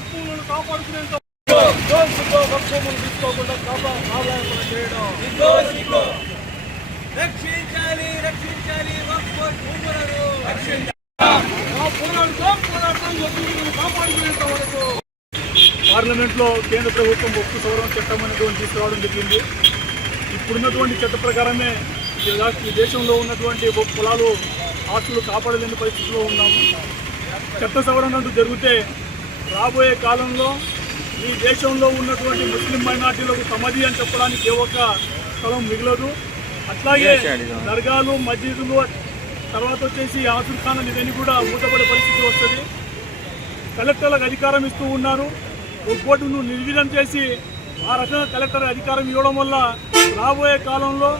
వస్తువులను కాపాడుకునేంత వస్తువులను తీసుకోకుండా కాపాడాలని చేయడం. రక్షించాలి రక్షించాలి కాపాడుకునేంత వరకు పార్లమెంట్లో కేంద్ర ప్రభుత్వం వస్తు సవరణ చట్టం అనేటువంటి తీసుకురావడం జరిగింది. ఇప్పుడున్నటువంటి చట్ట ప్రకారమే ఈ దేశంలో ఉన్నటువంటి పొలాలు ఆస్తులు కాపాడలేని పరిస్థితిలో ఉన్నాము. చట్ట సవరణ అంటూ జరిగితే రాబోయే కాలంలో ఈ దేశంలో ఉన్నటువంటి ముస్లిం మైనార్టీలకు సమాధి అని చెప్పడానికి ఏ ఒక్క స్థలం మిగలదు. అట్లాగే దర్గాలు మసీదులు తర్వాత వచ్చేసి ఆసుఖానాలు ఇవన్నీ కూడా మూతపడే పరిస్థితి వస్తుంది. కలెక్టర్లకు అధికారం ఇస్తూ ఉన్నారు. బోర్డును నిర్వీర్యం చేసి ఆ రకంగా కలెక్టర్ అధికారం ఇవ్వడం వల్ల రాబోయే కాలంలో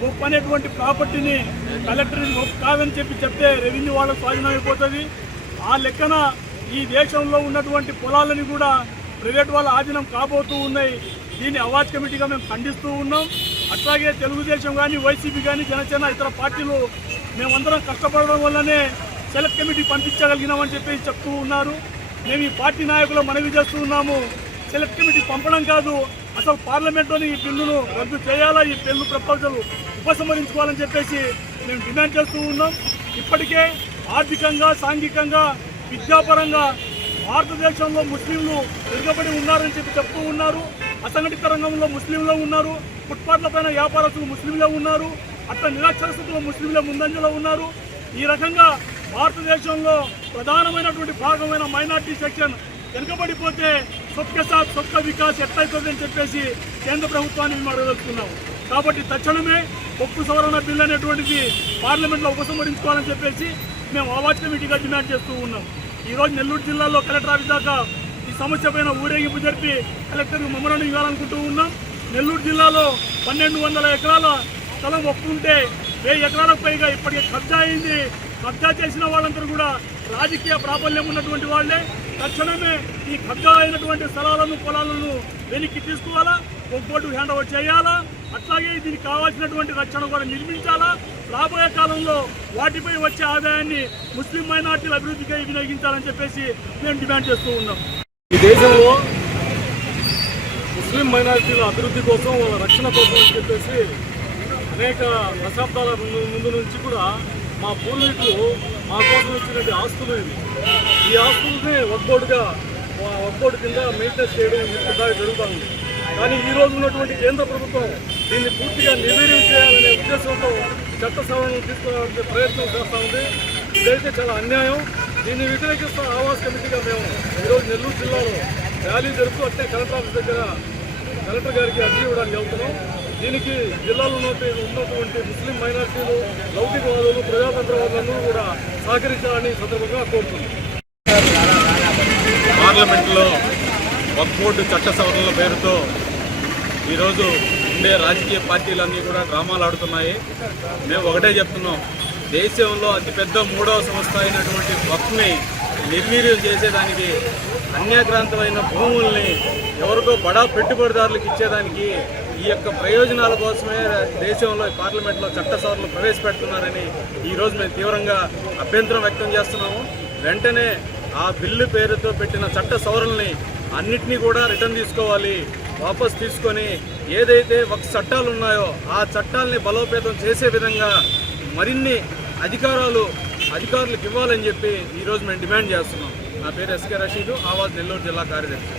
గొప్ప అనేటువంటి ప్రాపర్టీని కలెక్టర్ కాదని చెప్తే రెవెన్యూ వాళ్ళకు స్వాధీనం అయిపోతుంది. ఆ లెక్కన ఈ దేశంలో ఉన్నటువంటి పొలాలని కూడా ప్రైవేట్ వాళ్ళ ఆధీనం కాబోతూ ఉన్నాయి. దీన్ని అవాజ్ కమిటీగా మేము ఖండిస్తూ ఉన్నాం. అట్లాగే తెలుగుదేశం కానీ వైసీపీ కానీ జనసేన ఇతర పార్టీలు మేమందరం కష్టపడడం వల్లనే సెలెక్ట్ కమిటీ పంపించగలిగినామని చెప్పేసి చెప్తూ ఉన్నారు. మేము ఈ పార్టీ నాయకులు మనవి చేస్తూ ఉన్నాము. సెలెక్ట్ కమిటీ పంపడం కాదు, అసలు పార్లమెంట్లోని ఈ బిల్లును రద్దు చేయాలా, ఈ బిల్లు ప్రపోజల్ ఉపసంహరించుకోవాలని చెప్పేసి మేము డిమాండ్ చేస్తూ ఉన్నాం. ఇప్పటికే ఆర్థికంగా సాంఘికంగా విద్యాపరంగా భారతదేశంలో ముస్లింలు తిరగబడి ఉన్నారని చెప్తూ ఉన్నారు. అసంఘటిత రంగంలో ముస్లింలు ఉన్నారు. ఫుట్పాత్ల పైన వ్యాపారస్తులు ముస్లింలే ఉన్నారు. అట్లా నిరక్షరస్తులు ముస్లింలే ముందంజలో ఉన్నారు. ఈ రకంగా భారతదేశంలో ప్రధానమైనటువంటి భాగమైన మైనార్టీ సెక్షన్ వెనుకబడిపోతే సబ్కా సాత్ సబ్కా వికాస్ ఎట్లయితుందని చెప్పేసి కేంద్ర ప్రభుత్వాన్ని మేము అడగదలుచుకున్నాం. కాబట్టి తక్షణమే వక్ఫ్ సవరణ బిల్ అనేటువంటిది పార్లమెంట్లో ఉపసంహరించుకోవాలని చెప్పేసి మేము అవాజ్ కమిటీగా డిమాండ్ చేస్తూ ఉన్నాం. ఈరోజు నెల్లూరు జిల్లాలో కలెక్టర్ ఆఫీస్ దాకా ఈ సమస్య పైన ఊరేగింపు జరిపి కలెక్టర్కి మెమోరాండం ఇవ్వాలనుకుంటూ ఉన్నాం. నెల్లూరు జిల్లాలో 1200 ఎకరాల స్థలం వక్ఫ్ ఉంటే 1000 ఎకరాలకు పైగా ఇప్పటికే కబ్జా అయింది. కబ్జా చేసిన వాళ్ళందరూ కూడా రాజకీయ ప్రాబల్యం ఉన్నటువంటి వాళ్ళే. తక్షణమే ఈ కబ్జా అయినటువంటి స్థలాలను పొలాలను వెనక్కి తీసుకోవాలా, ఒక బోర్డు హ్యాండ్ ఓవర్ చేయాలా. అట్లాగే దీనికి కావాల్సినటువంటి రక్షణ కూడా నిర్మించాలా. రాబోయే కాలంలో వాటిపై వచ్చే ఆదాయాన్ని ముస్లిం మైనార్టీల అభివృద్ధికి వినియోగించాలని చెప్పేసి మేము డిమాండ్ చేస్తూ ఉన్నాం. ఈ దేశంలో ముస్లిం మైనార్టీల అభివృద్ధి కోసం వాళ్ళ రక్షణ కోసం అని చెప్పేసి అనేక దశాబ్దాల ముందు నుంచి కూడా మా పూర్వీకులు మా కోసం వచ్చినటువంటి ఆస్తులు ఇవి. ఈ ఆస్తులనే వక్ఫ్ బోర్డు కింద మెయింటెనెన్స్ చేయడం జరుగుతూ ఉంది. కానీ ఈ రోజు ఉన్నటువంటి కేంద్ర ప్రభుత్వం దీన్ని పూర్తిగా నిర్వీర్యం చేయాలనే ఉద్దేశంతో చట్ట సవరణలు తీసుకురావాలనే ప్రయత్నం చేస్తూ ఉంది. ఇదైతే చాలా అన్యాయం. దీన్ని వ్యతిరేకిస్తూ ఆవాజ్ కమిటీగా మేము ఈరోజు నెల్లూరు జిల్లాలో ర్యాలీ జరుపుతూ అంటే కలెక్టర్ ఆఫీస్ దగ్గర కలెక్టర్ గారికి అర్జీ ఇవ్వడానికి వెళ్తున్నాం. దీనికి జిల్లాలో ఉన్నటువంటి ముస్లిం మైనార్టీలు, లౌకికవాదులు, ప్రజాతంత్రవాదులందరూ కూడా సహకరించాలని సందర్భంగా కోరుతున్నాం. పార్లమెంట్లో వక్ఫ్ బోర్డు చట్ట సవరణల పేరుతో ఈరోజు ఉండే రాజకీయ పార్టీలన్నీ కూడా డ్రామాలు ఆడుతున్నాయి. మేము ఒకటే చెప్తున్నాం, దేశంలో అతిపెద్ద 3వ సంస్థ అయినటువంటి వక్ఫ్ని నిర్వీర్యం చేసేదానికి, అన్యాక్రాంతమైన భూముల్ని ఎవరికో బడా పెట్టుబడిదారులకు ఇచ్చేదానికి, ఈ యొక్క ప్రయోజనాల కోసమే దేశంలో పార్లమెంట్లో చట్ట సవరణలు ప్రవేశపెడుతున్నారని ఈరోజు మేము తీవ్రంగా అభ్యంతరం వ్యక్తం చేస్తున్నాము. వెంటనే ఆ బిల్లు పేరుతో పెట్టిన చట్ట సవరణల్ని అన్నిటినీ కూడా రిటర్న్ తీసుకోవాలి. వాపస్ తీసుకొని ఏదైతే వక్ఫ్ చట్టాలు ఉన్నాయో ఆ చట్టాలని బలోపేతం చేసే విధంగా మరిన్ని అధికారులకు ఇవ్వాలని చెప్పి ఈరోజు మేము డిమాండ్ చేస్తున్నాం. నా పేరు ఎస్కే రషీదు, ఆవాజ్ నెల్లూరు జిల్లా కార్యదర్శి.